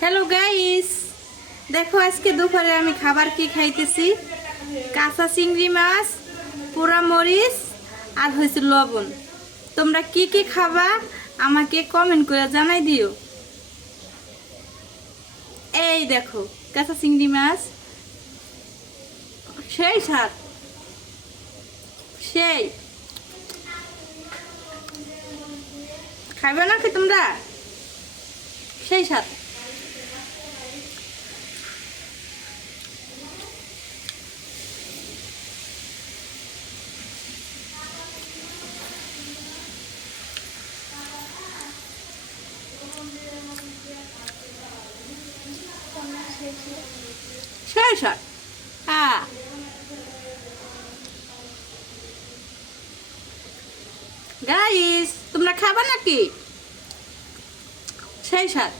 Hello guys, দেখো আজকে দুপুরে আমি খাবার কি খাইতেছি। কাঁচা চিংড়ি মাছ, পোড়া মরিচ আর হয়েছে লবণ। তোমরা কি কি খাবা আমাকে কমেন্ট করে জানাই দিও। এই দেখো কাঁচা চিংড়ি মাছ, সেই স্বাদ, সেই খাইবে নাকি তোমরা? সেই স্বাদ। সেই স্বাদ। হ্যাঁ গাইস, তোমরা খাবা নাকি? সেই স্বাদ।